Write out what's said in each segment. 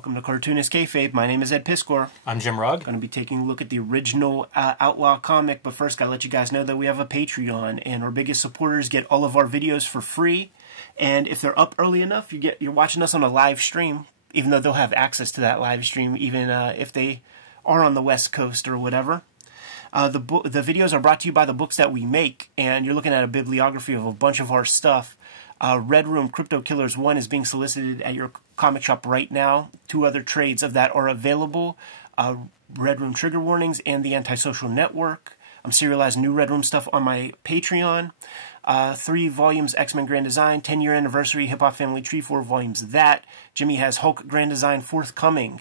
Welcome to Cartoonist Kayfabe. My name is Ed Piscor. I'm Jim Rugg. Going to be taking a look at the original Outlaw comic, but first gotta let you guys know that we have a Patreon, and our biggest supporters get all of our videos for free. And if they're up early enough, you're watching us on a live stream, even though they'll have access to that live stream, even if they are on the West Coast or whatever. The videos are brought to you by the books that we make, and you're looking at a bibliography of a bunch of our stuff. Red Room Crypto Killers 1 is being solicited at your comic shop right now. 2 other trades of that are available. Red Room Trigger Warnings and the Antisocial Network. I'm serialized new Red Room stuff on my Patreon. 3 volumes X-Men Grand Design, 10-year anniversary Hip Hop Family Tree, 4 volumes of that. Jimmy has Hulk Grand Design forthcoming.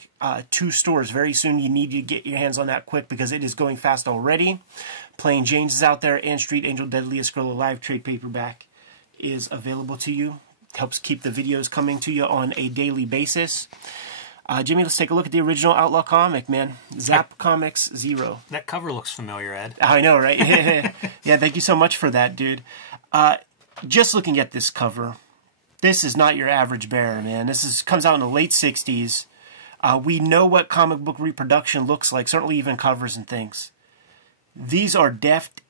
2 stores very soon. You need to get your hands on that quick because it is going fast already. Plain Jane's is out there, and Street Angel Deadliest Girl Alive trade paperback is available to you. Helps keep the videos coming to you on a daily basis. Jimmy, let's take a look at the original Outlaw comic, man. Zap Comics 0. That cover looks familiar, Ed. I know, right? Yeah, thank you so much for that, dude. Just looking at this cover, this is not your average bear, man. This comes out in the late 60s. We know what comic book reproduction looks like, certainly even covers and things. These are deft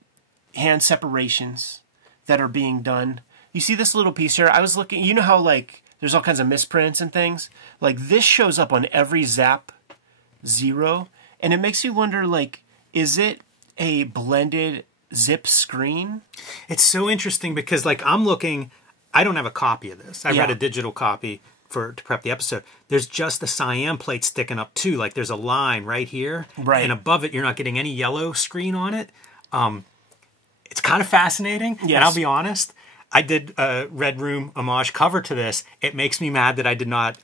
hand separations that are being done. You see this little piece here? I was looking, you know how like there's all kinds of misprints and things? Like this shows up on every Zap 0, and it makes you wonder, like, is it a blended zip screen? It's so interesting because, like, I'm looking, I don't have a copy of this. I read a digital copy to prep the episode. There's just the cyan plate sticking up too. Like there's a line right here. Right. And above it, you're not getting any yellow screen on it. It's kind of fascinating. Yes. And I'll be honest, I did a Red Room homage cover to this. It makes me mad that I did not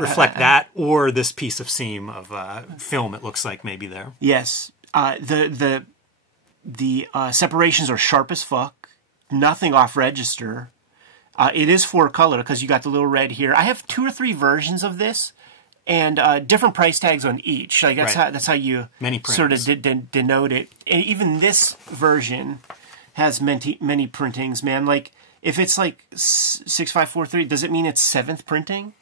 reflect that or this piece of seam of film. It looks like maybe there. Yes, the separations are sharp as fuck. Nothing off register. It is 4 color because you got the little red here. I have 2 or 3 versions of this, and different price tags on each. Like that's how you sort of denote it. And even this version has many printings, man. Like, if it's like 6543, does it mean it's 7th printing?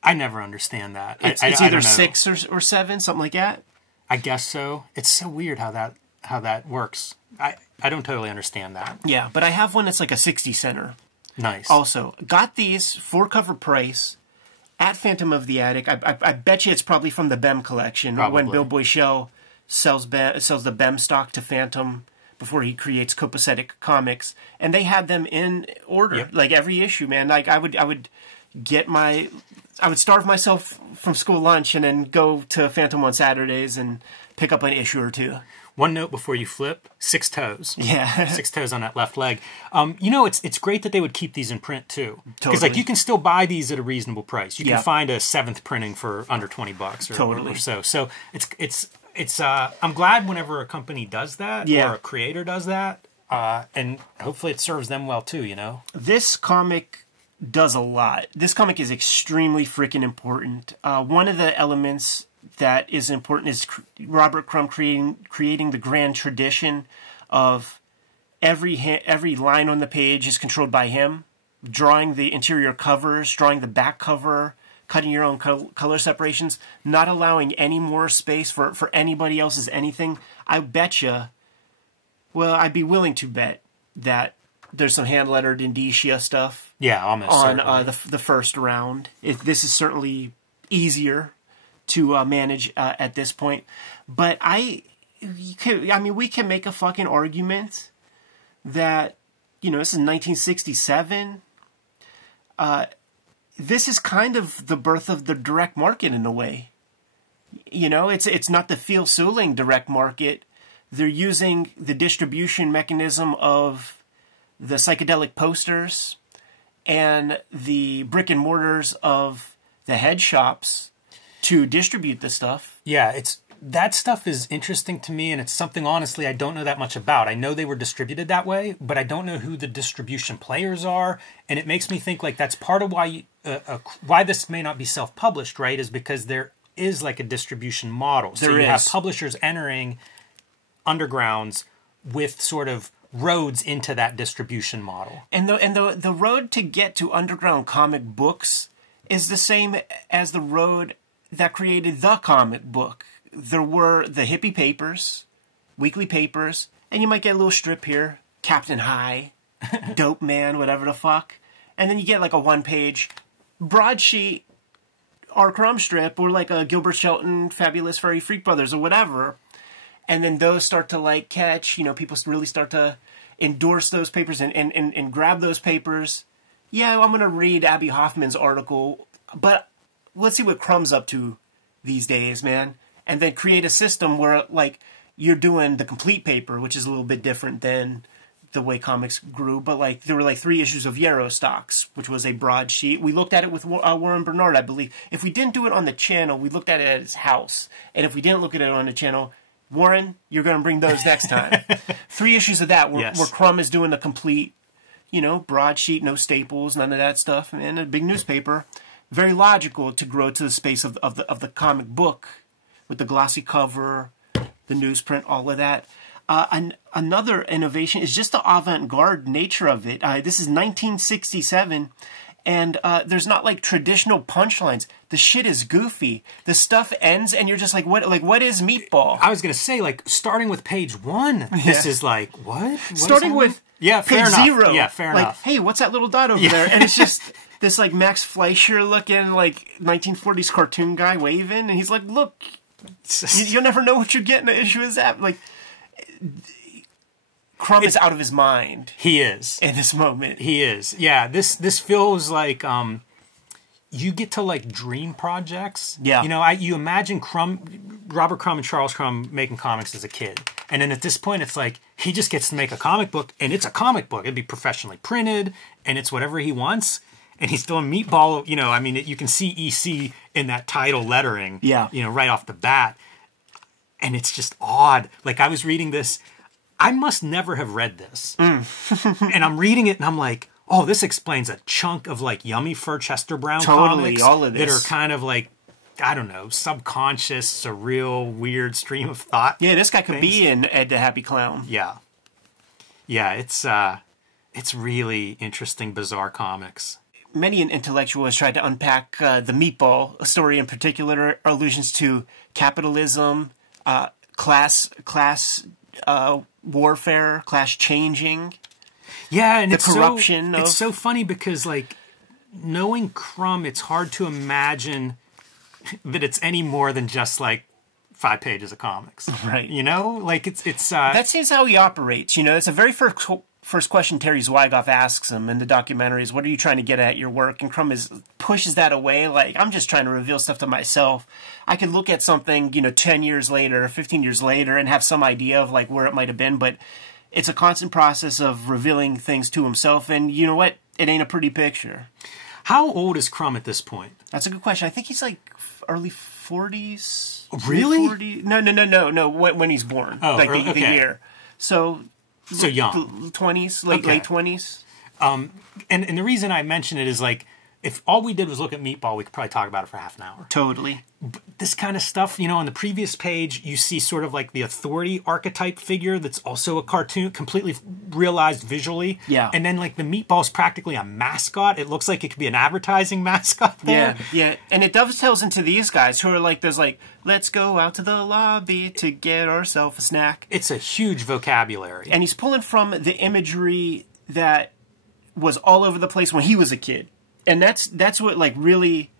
I never understand that. It's either 6 or 7, something like that. I guess so. It's so weird how that works. I don't totally understand that. Yeah, but I have one that's like a 60 center. Nice. Also, got these for cover price at Phantom of the Attic. I bet you it's probably from the BEM collection. Probably. When Bill Boychelle sells the BEM stock to Phantom before he creates copacetic comics, and they had them in order, like every issue, man. Like I would starve myself from school lunch and then go to Phantom on Saturdays and pick up an issue or 2. One note before you flip: 6 toes. Yeah, 6 toes on that left leg. You know, it's great that they would keep these in print too, because totally. like you can still buy these at a reasonable price. You can find a 7th printing for under $20 or so. So it's I'm glad whenever a company does that or a creator does that, and hopefully it serves them well too. You know, this comic does a lot. This comic is extremely freaking important. One of the elements that is important is Robert Crumb creating the grand tradition of every line on the page is controlled by him, drawing the interior covers, drawing the back cover, cutting your own color separations, not allowing any more space for anybody else's anything. I betcha, well, I'd be willing to bet that there's some hand-lettered indicia stuff. Yeah, almost on the first round. This is certainly easier to manage at this point, but we can make a fucking argument that, you know, this is 1967. This is kind of the birth of the direct market in a way. You know, it's not the Phil Suling direct market. They're using the distribution mechanism of the psychedelic posters and the brick and mortars of the head shops to distribute this stuff. Yeah, that stuff is interesting to me, and it's something, honestly, I don't know that much about. I know they were distributed that way, but I don't know who the distribution players are, and it makes me think like that's part of why this may not be self-published, right, is because there is like a distribution model. So you have publishers entering undergrounds with sort of roads into that distribution model. And the road to get to underground comic books is the same as the road that created the comic book. There were the hippie papers, weekly papers, and you might get a little strip here, Captain High, Dope Man, whatever the fuck. And then you get like a one-page broadsheet or Crumb strip, or like a Gilbert Shelton, Fabulous Furry Freak Brothers, or whatever. And then those start to like catch, you know, people really start to endorse those papers and grab those papers. Yeah, I'm going to read Abby Hoffman's article, but let's see what Crumb's up to these days, man. And then create a system where, like, you're doing the complete paper, which is a little bit different than the way comics grew. But, like, there were, like, 3 issues of Yarrow Stocks, which was a broadsheet. We looked at it with Warren Bernard, I believe. If we didn't do it on the channel, we looked at it at his house. And if we didn't look at it on the channel, Warren, you're going to bring those next time. 3 issues of that where Crumb is doing the complete, you know, broadsheet, no staples, none of that stuff, and a big newspaper. Very logical to grow to the space of the comic book with the glossy cover, the newsprint, all of that. Another innovation is just the avant-garde nature of it. This is 1967, and there's not like traditional punchlines. The shit is goofy. The stuff ends, and you're just like, what? Like, what is Meatball? I was gonna say, like, starting with page 1, this is like, what? Starting with page fair 0. Yeah, fair like, enough. Hey, what's that little dot over there? And it's just this like Max Fleischer looking like 1940s cartoon guy waving, and he's like, look, you'll never know what you're getting. The issue is that like. Crumb is out of his mind. He is. In this moment. He is. Yeah, this feels like you get to like dream projects. Yeah. You know, you imagine Robert Crumb and Charles Crumb making comics as a kid. And then at this point it's like he just gets to make a comic book, and it's a comic book. It'd be professionally printed, and it's whatever he wants. And he's doing Meatball, you know, I mean, you can see EC in that title lettering, yeah, you know, right off the bat. And it's just odd. Like, I was reading this. I must never have read this. And I'm reading it, and I'm like, oh, this explains a chunk of, like, Yummy Fur Chester Brown comics all of this. that are kind of, like, I don't know, subconscious, surreal, weird stream of thought. Yeah, this guy could be in Ed the Happy Clown. Yeah. Yeah, it's really interesting, bizarre comics. Many an intellectual has tried to unpack the Meatball story, in particular, allusions to capitalism, class warfare, class changing. Yeah, and the corruption. It's so funny because, like, knowing Crumb, it's hard to imagine that it's any more than just like 5 pages of comics, right? You know, like it's that seems how he operates. You know, it's the very first question Terry Zwigoff asks him in the documentary is, what are you trying to get at your work? And Crumb pushes that away. Like, I'm just trying to reveal stuff to myself. I could look at something, you know, 10 years later, 15 years later, and have some idea of, like, where it might have been. But it's a constant process of revealing things to himself. And you know what? It ain't a pretty picture. How old is Crumb at this point? That's a good question. I think he's, like, early 40s. Really? 40s. No. When he's born. Oh, like, okay. the year. So young. 20s, late 20s. And the reason I mention it is, like, if all we did was look at Meatball, we could probably talk about it for half an hour. Totally. But this kind of stuff, you know, on the previous page, you see sort of like the authority archetype figure that's also a cartoon, completely realized visually. Yeah. And then, like, the Meatball's practically a mascot. It looks like it could be an advertising mascot there. Yeah. And it dovetails into these guys who are like, there's like, let's go out to the lobby to get ourselves a snack. It's a huge vocabulary. And he's pulling from the imagery that was all over the place when he was a kid. And that's what, like, really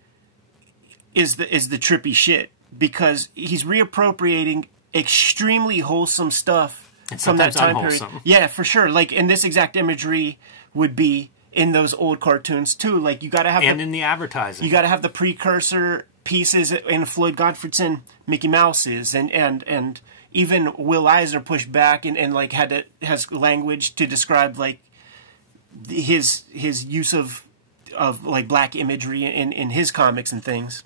is the trippy shit, because he's reappropriating extremely wholesome stuff from that time period. Yeah, for sure. Like, in this exact imagery would be in those old cartoons too. Like, you got to have in the advertising, you got to have the precursor pieces in Floyd Gottfredson Mickey Mouse's, and even Will Eisner pushed back and like has language to describe like his use of like black imagery in his comics and things.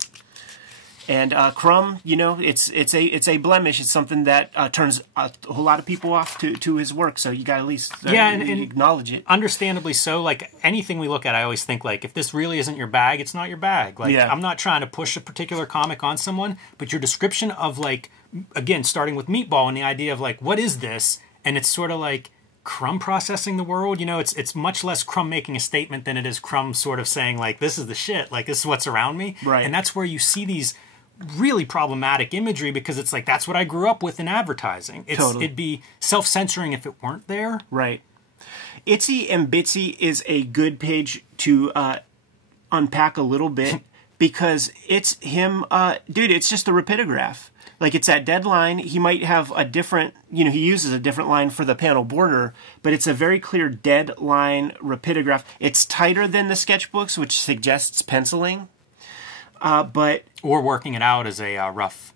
And Crumb, you know, it's a blemish. It's something that turns a whole lot of people off to his work. So you got to at least and acknowledge it. Understandably so. Like, anything we look at, I always think, like, if this really isn't your bag, it's not your bag. Like, I'm not trying to push a particular comic on someone, but your description of, like, again, starting with Meatball and the idea of, like, what is this? And it's sort of like, Crumb processing the world. You know, it's much less Crumb making a statement than it is Crumb sort of saying, like, this is the shit, like, this is what's around me. Right. And that's where you see these really problematic imagery, because it's like, that's what I grew up with in advertising. Totally. It'd be self-censoring if it weren't there. Right. Itsy and Bitsy is a good page to unpack a little bit because it's him, dude, it's just a rapidograph. Like, it's that deadline. He might have a different, you know, he uses a different line for the panel border, but it's a very clear deadline rapidograph. It's tighter than the sketchbooks, which suggests penciling, but... Or working it out as a rough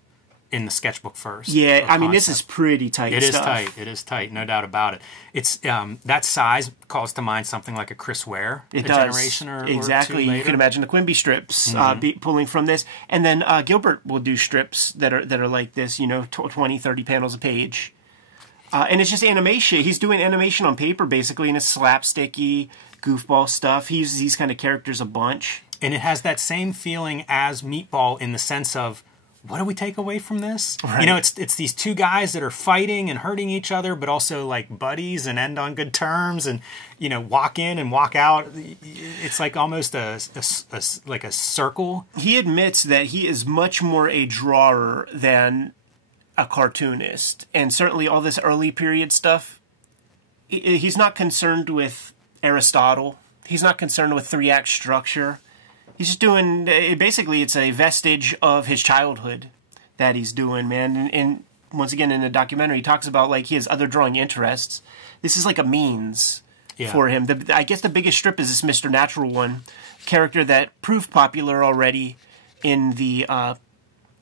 in the sketchbook first. Yeah, I mean, this is pretty tight stuff. It is tight. It is tight, no doubt about it. It's that size calls to mind something like a Chris Ware, it a does. Generation or exactly. Or two later. You can imagine the Quimby strips pulling from this, and then Gilbert will do strips that are like this, you know, 20, 30 panels a page, and it's just animation. He's doing animation on paper basically, and it's slapsticky, goofball stuff. He uses these kind of characters a bunch, and it has that same feeling as Meatball in the sense of, what do we take away from this? Right. You know, it's these two guys that are fighting and hurting each other, but also like buddies and end on good terms, and, you know, walk in and walk out. It's like almost like a circle. He admits that he is much more a drawer than a cartoonist, and certainly all this early period stuff, he's not concerned with Aristotle. He's not concerned with 3-act structure. He's just doing, basically, it's a vestige of his childhood that he's doing, man. And once again, in the documentary, he talks about, like, he has other drawing interests. This is like a means for him. I guess the biggest strip is this Mr. Natural one, character that proved popular already in the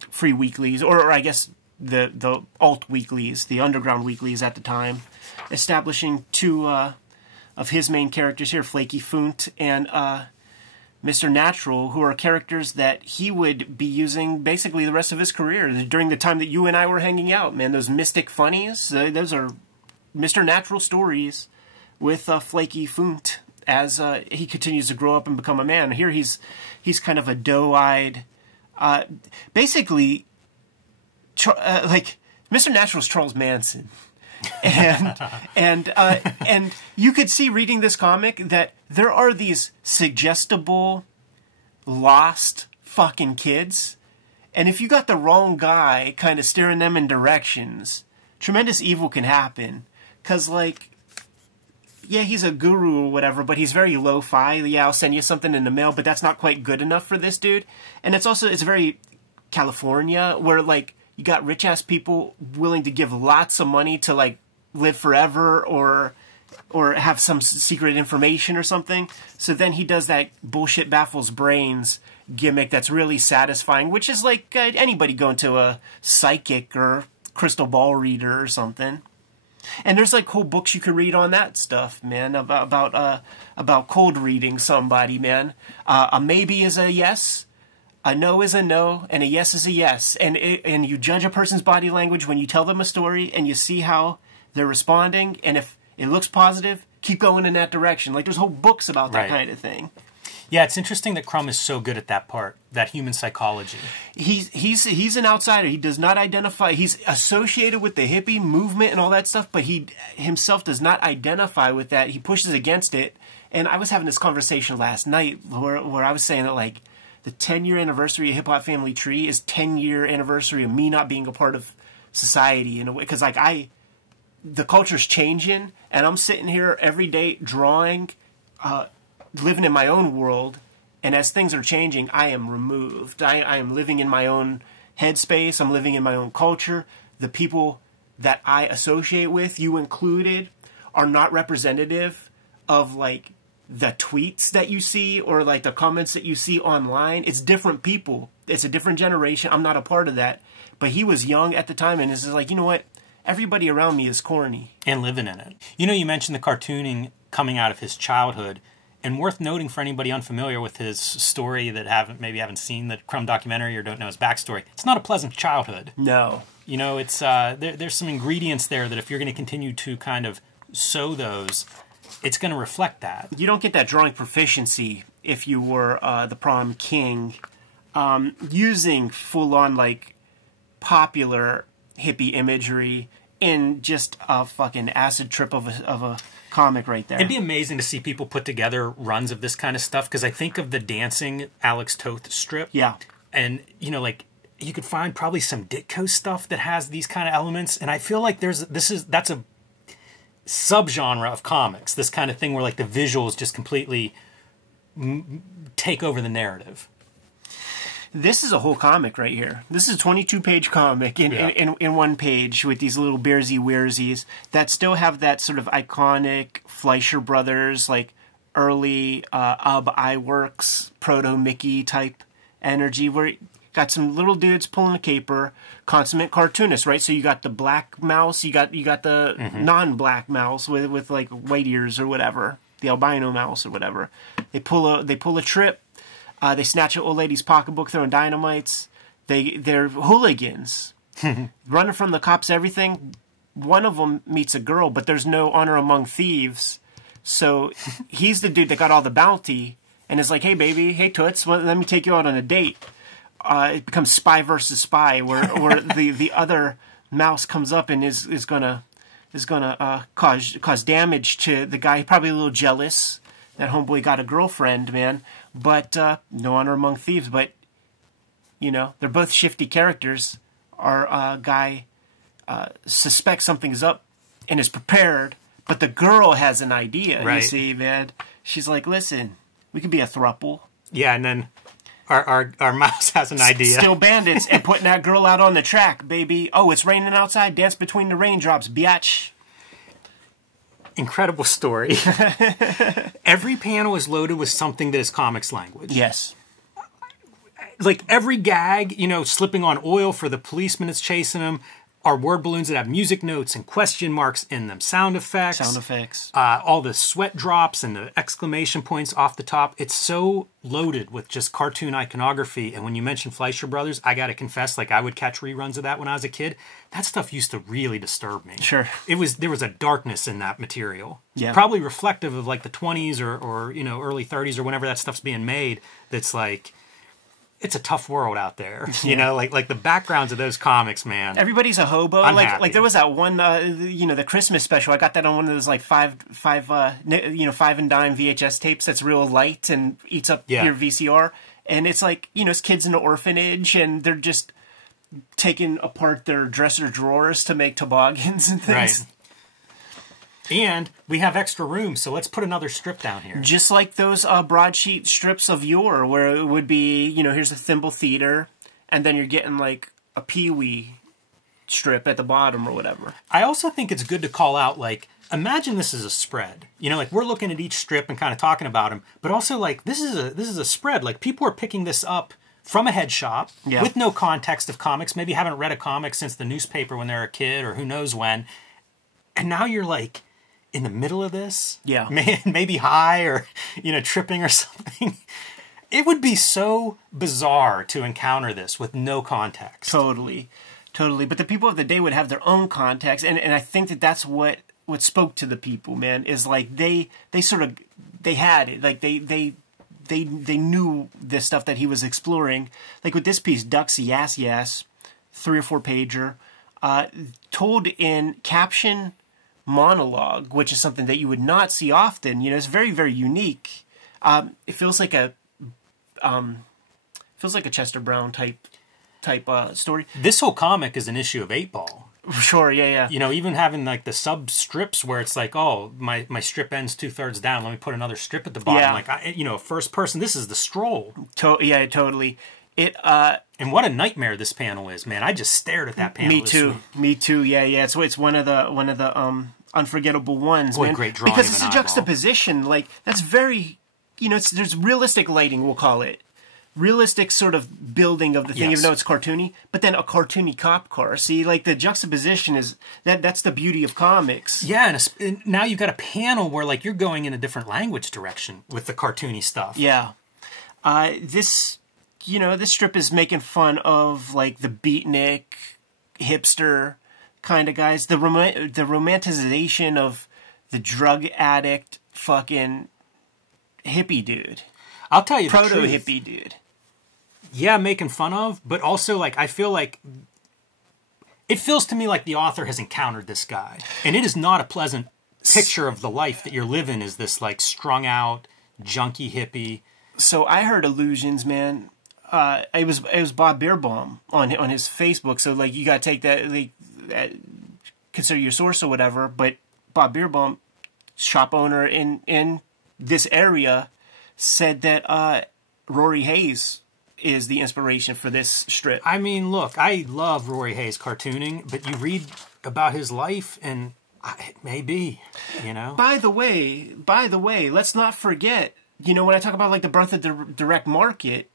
free weeklies, or I guess the alt weeklies, the underground weeklies at the time, establishing two of his main characters here, Flaky Foont and... Mr. Natural, who are characters that he would be using basically the rest of his career. During the time that you and I were hanging out, man, those mystic funnies, those are Mr. Natural stories with Flaky Foont as he continues to grow up and become a man. Here he's kind of a doe-eyed, basically, like, Mr. Natural's Charles Manson. and you could see reading this comic that there are these suggestible, lost fucking kids, and if you got the wrong guy kind of steering them in directions, tremendous evil can happen. Because, like, yeah, he's a guru or whatever, but he's very lo-fi. Yeah, I'll send you something in the mail, but that's not quite good enough for this dude. And it's very California, where, like, you got rich-ass people willing to give lots of money to, like, live forever or have some secret information or something. So then he does that bullshit baffles brains gimmick that's really satisfying, which is like anybody going to a psychic or crystal ball reader or something. And there's, like, whole books you can read on that stuff, man, about cold reading somebody, man. A maybe is a yes. A no is a no, and a yes is a yes. And you judge a person's body language when you tell them a story, and you see how they're responding. And if it looks positive, keep going in that direction. Like, there's whole books about that kind of thing. Yeah, it's interesting that Crumb is so good at that part, that human psychology. He's an outsider. He does not identify. He's associated with the hippie movement and all that stuff, but he himself does not identify with that. He pushes against it. And I was having this conversation last night where I was saying that, like, the 10-year anniversary of Hip Hop Family Tree is 10-year anniversary of me not being a part of society in a way. Because, like, the culture's changing, and I'm sitting here every day drawing, living in my own world, and as things are changing, I am removed. I am living in my own headspace. I'm living in my own culture. The people that I associate with, you included, are not representative of, like, the tweets that you see or, like, the comments that you see online. It's different people. It's a different generation. I'm not a part of that. But he was young at the time, and it's just like, you know what? Everybody around me is corny. And living in it. You know, you mentioned the cartooning coming out of his childhood, and worth noting for anybody unfamiliar with his story that maybe haven't seen the Crumb documentary or don't know his backstory. It's not a pleasant childhood. No. You know, it's there's some ingredients there that if you're going to continue to kind of sow those, it's going to reflect that. You don't get that drawing proficiency if you were the Prom King using full-on, like, popular hippie imagery in just a fucking acid trip of a comic right there. It'd be amazing to see people put together runs of this kind of stuff, because I think of the dancing Alex Toth strip. Yeah. And, you know, like, you could find probably some Ditko stuff that has these kind of elements, and I feel like that's a subgenre of comics, this kind of thing where, like, the visuals just completely take over the narrative. This is a whole comic right here. This is a 22-page comic in one page with these little bearsy weirsies that still have that sort of iconic Fleischer Brothers, like early Iwerks, proto-Mickey type energy, where you got some little dudes pulling a caper, consummate cartoonist, right? So you got the black mouse, you got the non-black mouse with like white ears or whatever, the albino mouse or whatever. They pull a trip. They snatch an old lady's pocketbook, throwing dynamites. They're hooligans, running from the cops. Everything. One of them meets a girl, but there's no honor among thieves. So he's the dude that got all the bounty, and is like, "Hey, baby, hey, toots, let me take you out on a date." It becomes spy versus spy, where the other mouse comes up and is gonna cause damage to the guy. Probably a little jealous that homeboy got a girlfriend, man. But no honor among thieves. But, you know, they're both shifty characters. Our guy suspects something's up and is prepared. But the girl has an idea, right. You see, man. She's like, listen, we could be a throuple. Yeah, and then our mouse has an idea. Still bandits and putting that girl out on the track, baby. Oh, it's raining outside. Dance between the raindrops, biatch. Incredible story. Every panel is loaded with something that is comics language. Yes. Like every gag, you know, slipping on oil for the policeman that's chasing him, are word balloons that have music notes and question marks in them. Sound effects. All the sweat drops and the exclamation points off the top. It's so loaded with just cartoon iconography. And when you mention Fleischer Brothers, I got to confess, like, I would catch reruns of that when I was a kid. That stuff used to really disturb me. Sure. There was a darkness in that material. Yeah. Probably reflective of like the 20s or you know, early 30s or whenever that stuff's being made. That's like, it's a tough world out there, you know. Like the backgrounds of those comics, man. Everybody's a hobo. Like there was that one, you know, the Christmas special. I got that on one of those like five and dime VHS tapes. That's real light and eats up your VCR. And it's like, you know, it's kids in an orphanage, and they're just taking apart their dresser drawers to make toboggans and things. Right. And we have extra room, so let's put another strip down here. Just like those broadsheet strips of yore, where it would be, you know, here's a Thimble Theater, and then you're getting like a Pee-wee strip at the bottom or whatever. I also think it's good to call out, like, imagine this is a spread. You know, like, we're looking at each strip and kind of talking about them, but also, like, this is a spread. Like, people are picking this up from a head shop with no context of comics, maybe haven't read a comic since the newspaper when they're a kid or who knows when, and now you're like in the middle of this, maybe high or, you know, tripping or something. It would be so bizarre to encounter this with no context. Totally. But the people of the day would have their own context, and I think that's what spoke to the people, man, is like they had it. Like they knew this stuff that he was exploring. Like with this piece, Ducks Yass Yass, 3 or 4 pager, told in caption monologue, which is something that you would not see often. You know, it's very, very unique. It feels like a Chester Brown type story. This whole comic is an issue of 8-Ball. Sure, yeah. You know, even having like the sub strips where it's like, oh, my strip ends 2/3 down. Let me put another strip at the bottom. Yeah. Like, first person. This is the stroll. Yeah, totally. And what a nightmare this panel is, man. I just stared at that panel. Me too. Yeah. It's one of the unforgettable ones. Boy, man. Great drawing. Because it's a juxtaposition. Like, that's very, there's realistic lighting, we'll call it. Realistic sort of building of the thing, even though it's cartoony, but then a cartoony cop car. See, like the juxtaposition is that's the beauty of comics. Yeah, and now you've got a panel where like you're going in a different language direction with the cartoony stuff. Yeah, this strip is making fun of like the beatnik, hipster kind of guys. The romanticization of the drug addict, fucking hippie dude. I'll tell you, proto hippie dude. Yeah, making fun of, but also like I feel like It feels to me like the author has encountered this guy, and it is not a pleasant picture of the life that you're living. Is this like strung out, junkie hippie? So I heard allusions, man. It was Bob Beerbaum on his Facebook. So like you gotta take that, like, consider your source or whatever. But Bob Beerbaum, shop owner in this area, said that Rory Hayes is the inspiration for this strip. I mean, look, I love Rory Hayes cartooning, but you read about his life and it may be, you know. By the way, let's not forget, you know, when I talk about like the birth of the direct market,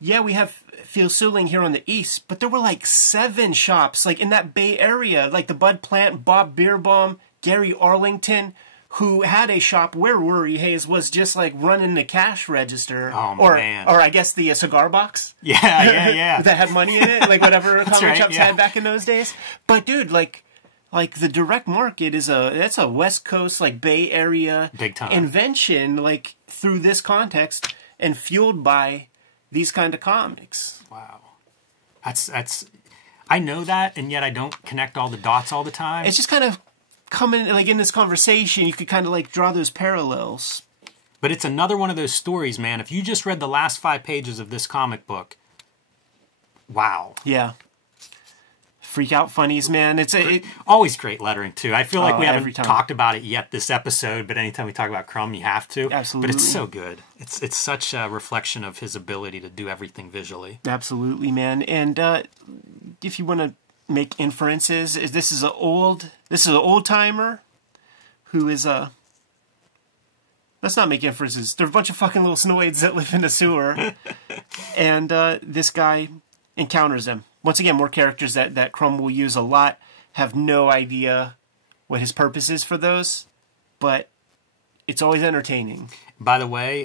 yeah, we have Phil Suling here on the East, but there were like 7 shops like in that Bay Area, like the Bud Plant, Bob Beerbaum, Gary Arlington, who had a shop where Rory Hayes was just like running the cash register. Oh, or, man. Or I guess the cigar box. Yeah. That had money in it, like whatever comic right, shops yeah. had back in those days. But dude, like the direct market that's a West Coast, like Bay Area big time invention, like through this context and fueled by these kind of comics. Wow. That's I know that, and yet I don't connect all the dots all the time. It's just kind of coming, like in this conversation, you could kind of like draw those parallels. But it's another one of those stories, man. If you just read the last 5 pages of this comic book, wow. Yeah. Freak out funnies, man. It's always great lettering too. I feel like we haven't time. talked about it yet this episode, but anytime we talk about Crumb, you have to. Absolutely. But it's so good. It's such a reflection of his ability to do everything visually. Absolutely, man. And if you want to make inferences, this is an old timer who is let's not make inferences. They're a bunch of fucking little snoids that live in a sewer, and this guy encounters them. Once again, more characters that Crumb will use a lot. Have no idea what his purpose is for those, but it's always entertaining. By the way,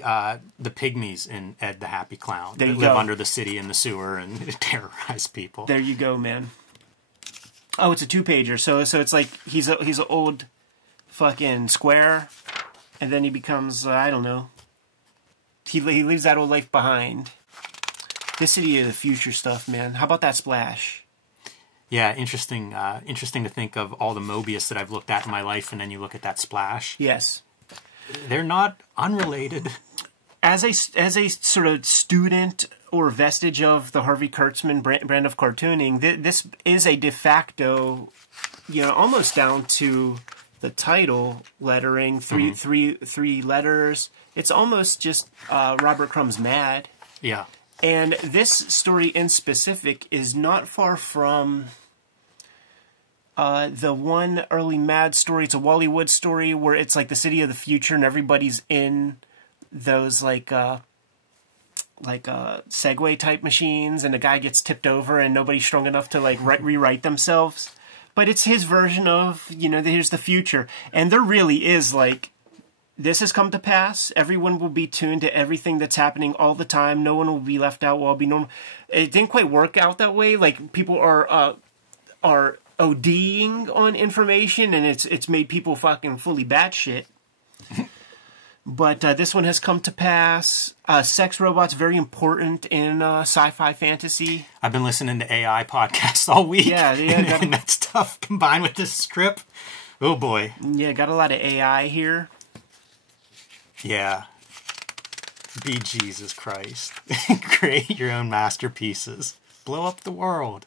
the pygmies in Ed the Happy Clown that live under the city in the sewer and terrorize people. There you go, man. Oh, it's a 2-pager. So it's like he's an old fucking square, and then he becomes I don't know. He leaves that old life behind. This City of the Future stuff, man. How about that splash? Yeah, interesting. Interesting to think of all the Mobius that I've looked at in my life, and then you look at that splash. Yes, they're not unrelated. As a sort of student or vestige of the Harvey Kurtzman brand of cartooning, this is a de facto, you know, almost down to the title lettering, three letters. It's almost just Robert Crumb's Mad. Yeah. And this story in specific is not far from the one early Mad story. It's a Wally Wood story where it's like the city of the future and everybody's in those like Segway type machines, and the guy gets tipped over and nobody's strong enough to like rewrite themselves. But it's his version of, you know, here's the future. And there really is like, this has come to pass. Everyone will be tuned to everything that's happening all the time. No one will be left out. Will all be normal. It didn't quite work out that way. Like people are ODing on information, and it's made people fucking fully batshit. But this one has come to pass. Sex robots, very important in sci-fi fantasy. I've been listening to AI podcasts all week. Yeah. And that stuff combined with this strip. Oh boy. Yeah, got a lot of AI here. Yeah. Be Jesus Christ. Create your own masterpieces. Blow up the world.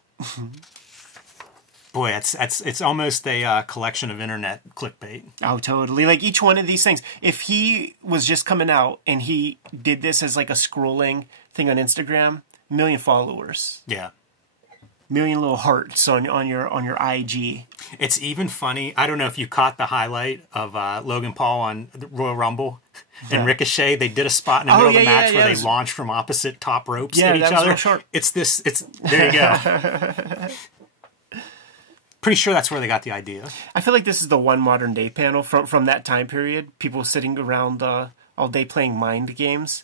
Boy, it's almost a collection of internet clickbait. Oh, totally. Like each one of these things. If he was just coming out and he did this as like a scrolling thing on Instagram, 1 million followers. Yeah. 1 million little hearts on your IG. It's even funny. I don't know if you caught the highlight of Logan Paul on the Royal Rumble and Ricochet. They did a spot in the middle of the match where they launched from opposite top ropes at each other. It's there you go. Pretty sure that's where they got the idea. I feel like this is the one modern day panel from that time period. People sitting around all day playing mind games.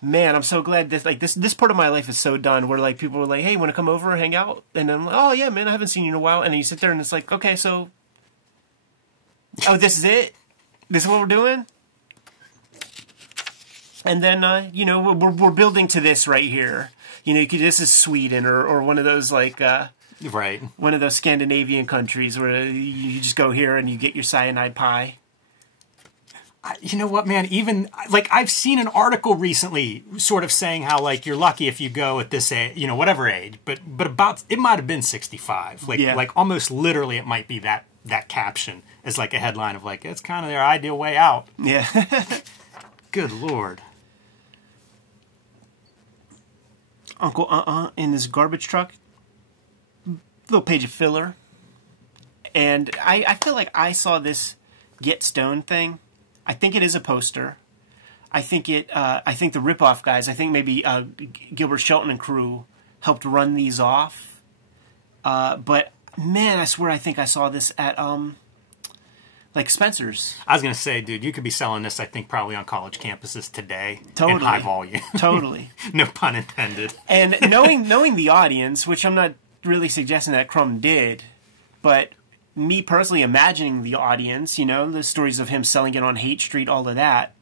Man, I'm so glad this part of my life is so done. Where like people were like, "Hey, want to come over and hang out?" And then, "Oh yeah, man, I haven't seen you in a while." And then you sit there and it's like, "Okay, so, oh, this is it. This is what we're doing." And then you know we're building to this right here. You know, this is Sweden or one of those like Right. One of those Scandinavian countries where you just go here and you get your cyanide pie. You know what, man? Even like I've seen an article recently, sort of saying how like you're lucky if you go at this age, whatever age, but about it might have been 65. Like almost literally, it might be that caption as like a headline of like it's kind of their ideal way out. Yeah. Good Lord. Uncle in his garbage truck. Little page of filler. And I feel like I saw this Get Stoned thing. I think it is a poster. I think the ripoff guys, I think maybe Gilbert Shelton and crew helped run these off. But man, I swear I think I saw this at like Spencer's. I was gonna say, dude, you could be selling this, I think, probably on college campuses today. Totally. In high volume. Totally. No pun intended. And knowing the audience, which I'm not really suggesting that Crumb did, but me personally imagining the audience, the stories of him selling it on Hate Street, all of that,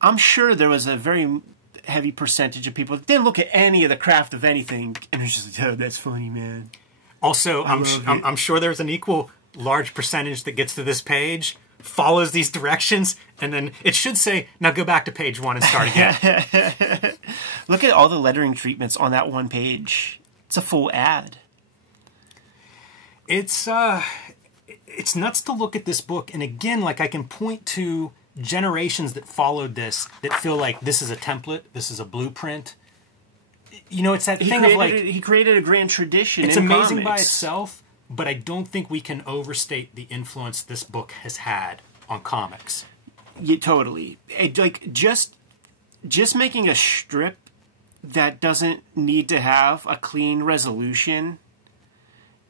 I'm sure there was a very heavy percentage of people that didn't look at any of the craft of anything and was just like, oh, that's funny, man. Also, I'm sure there's an equal large percentage that gets to this page, follows these directions, and then it should say, now go back to page 1 and start again. Look at all the lettering treatments on that one page. It's a full ad. It's nuts to look at this book, and again, like I can point to generations that followed this that feel like this is a template, this is a blueprint. It's that thing of like he created a grand tradition. It's in amazing comics. by itself, but I don't think we can overstate the influence this book has had on comics. Yeah, totally. Like just making a strip that doesn't need to have a clean resolution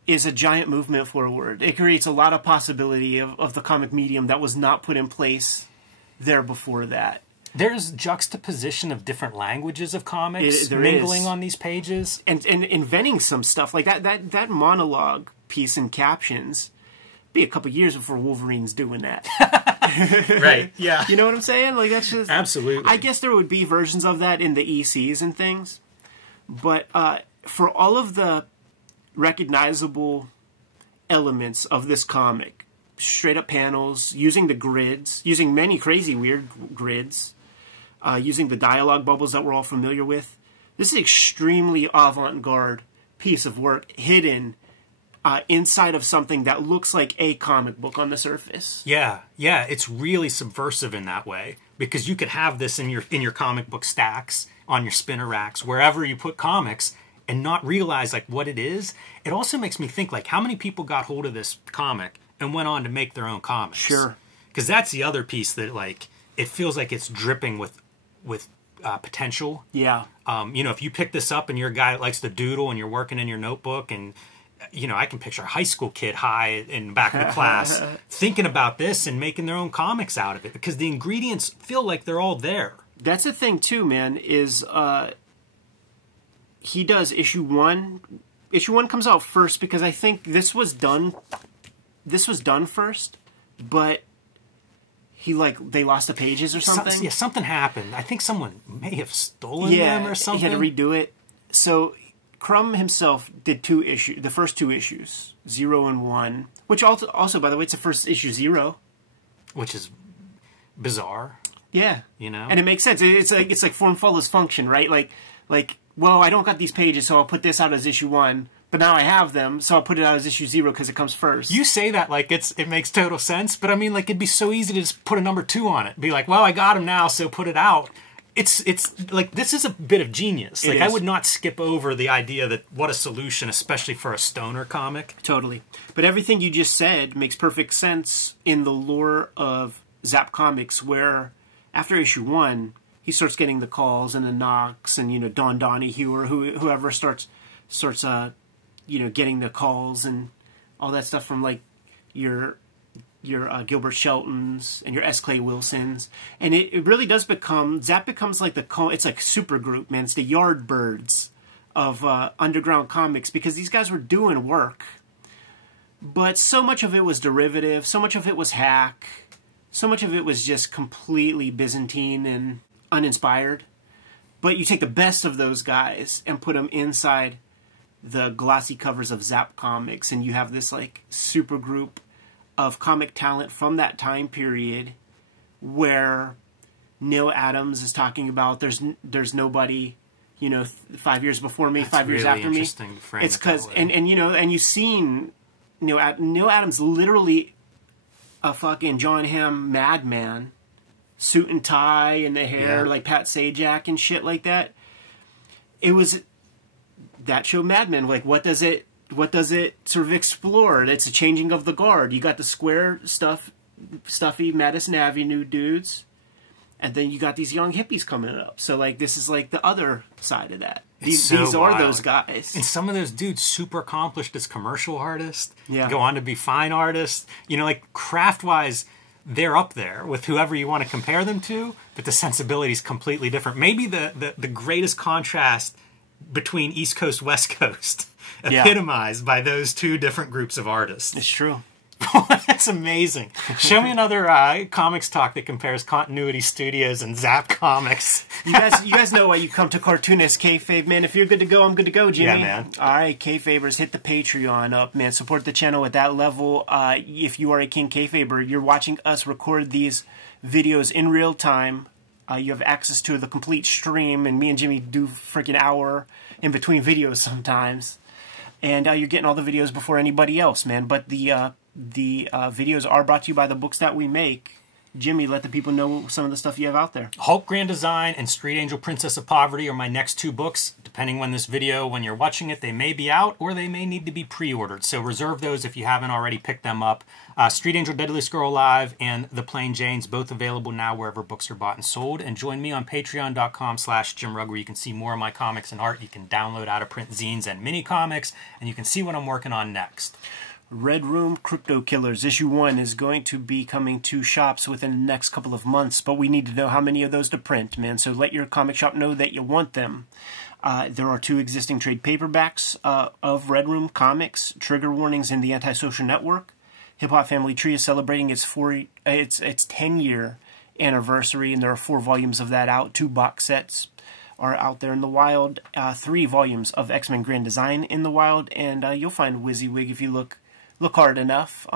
is a giant movement forward. It creates a lot of possibility of the comic medium that was not put in place there before that. There's juxtaposition of different languages of comics mingling on these pages. And inventing some stuff. Like that monologue piece in captions, be a couple years before Wolverine's doing that. Right, yeah. You know what I'm saying? Like that's just... Absolutely. I guess there would be versions of that in the ECs and things. But for all of the recognizable elements of this comic, straight up panels, using the grids, using many crazy weird grids, using the dialogue bubbles that we're all familiar with. This is an extremely avant-garde piece of work hidden inside of something that looks like a comic book on the surface. Yeah, it's really subversive in that way, because you could have this in your comic book stacks, on your spinner racks, wherever you put comics, and not realize like what it is. It also makes me think like how many people got hold of this comic and went on to make their own comics. Sure. Because that's the other piece that like it feels like it's dripping with potential. Yeah. If you pick this up and you're a guy that likes to doodle and you're working in your notebook, and I can picture a high school kid high in the back of the class thinking about this and making their own comics out of it, because the ingredients feel like they're all there. That's the thing too, man, is he does issue 1. Issue 1 comes out first because I think this was done first, but they lost the pages or something. Something happened. I think someone may have stolen them or something. He had to redo it. So Crumb himself did the first 2 issues, 0 and 1, which also, by the way, it's the first issue 0. Which is bizarre. Yeah. And it makes sense. It's like form follows function, right? Like, well, I don't got these pages, so I'll put this out as issue 1. But now I have them, so I'll put it out as issue 0 because it comes first. You say that like it makes total sense, but I mean, like, it'd be so easy to just put a number 2 on it. Be like, well, I got them now, so put it out. It's like, this is a bit of genius. Like, I would not skip over the idea that what a solution, especially for a stoner comic. Totally. But everything you just said makes perfect sense in the lore of Zap Comics, where after issue 1, he starts getting the calls and the knocks, and Don Donahue or whoever starts getting the calls and all that stuff from like your Gilbert Sheltons and your S. Clay Wilsons, and it really does become, Zap becomes like it's like super group, man. It's the Yardbirds of underground comics, because these guys were doing work, but so much of it was derivative, so much of it was hack, so much of it was just completely Byzantine and uninspired. But you take the best of those guys and put them inside the glossy covers of Zap Comics, and you have this like super group of comic talent from that time period where Neil Adams is talking about there's nobody, you know, 5 years before me, That's 5 years really after me. interesting to frame It's it that because way. and you know, and you've seen Neil Adams literally a fucking John Hamm madman, suit and tie and the hair like Pat Sajak and shit like that. It was that show Mad Men. Like, what does it sort of explore? It's a changing of the guard. You got the square stuffy Madison Avenue dudes, and then you got these young hippies coming up. So like, this is like the other side of that. These are wild. those guys. And some of those dudes super accomplished as commercial artists. Yeah. Go on to be fine artists. You know, like craft-wise, they're up there with whoever you want to compare them to, but the sensibility is completely different. Maybe the greatest contrast between East Coast, West Coast, epitomized by those two different groups of artists. It's true. That's amazing. Show me another comics talk that compares Continuity Studios and Zap Comics. You guys know why you come to Cartoonist. Kayfabe, man. If you're good to go, I'm good to go, Jimmy. Yeah, man. All right, Kayfabers, hit the Patreon up, man. Support the channel at that level. If you are a King Kayfaber, you're watching us record these videos in real time. You have access to the complete stream, and me and Jimmy do freaking hour in between videos sometimes. And you're getting all the videos before anybody else, man. But the videos are brought to you by the books that we make. Jimmy, let the people know some of the stuff you have out there. Hulk Grand Design and Street Angel Princess of Poverty are my next two books. Depending on this video, when you're watching it, they may be out or they may need to be pre-ordered. So reserve those if you haven't already picked them up. Street Angel Deadliest Girl Alive and The Plain Janes, both available now wherever books are bought and sold. And join me on patreon.com/JimRugg, where you can see more of my comics and art. You can download out-of-print zines and mini comics, and you can see what I'm working on next. Red Room Crypto Killers Issue 1 is going to be coming to shops within the next couple of months, but we need to know how many of those to print, man. So let your comic shop know that you want them. There are 2 existing trade paperbacks of Red Room comics, Trigger Warnings in the Antisocial Network. Hip Hop Family Tree is celebrating its 10-year anniversary, and there are 4 volumes of that out. 2 box sets are out there in the wild. 3 volumes of X-Men Grand Design in the wild, and you'll find WYSIWYG if you look hard enough.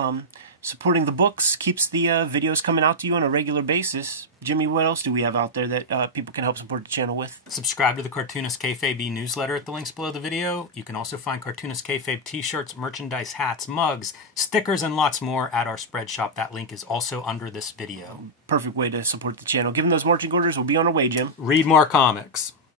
Supporting the books keeps the videos coming out to you on a regular basis. Jimmy, what else do we have out there that people can help support the channel with? Subscribe to the Cartoonist Kayfabe newsletter at the links below the video. You can also find Cartoonist Kayfabe t-shirts, merchandise, hats, mugs, stickers, and lots more at our spread shop. That link is also under this video. Perfect way to support the channel. Given those marching orders, we'll be on our way, Jim. Read more comics.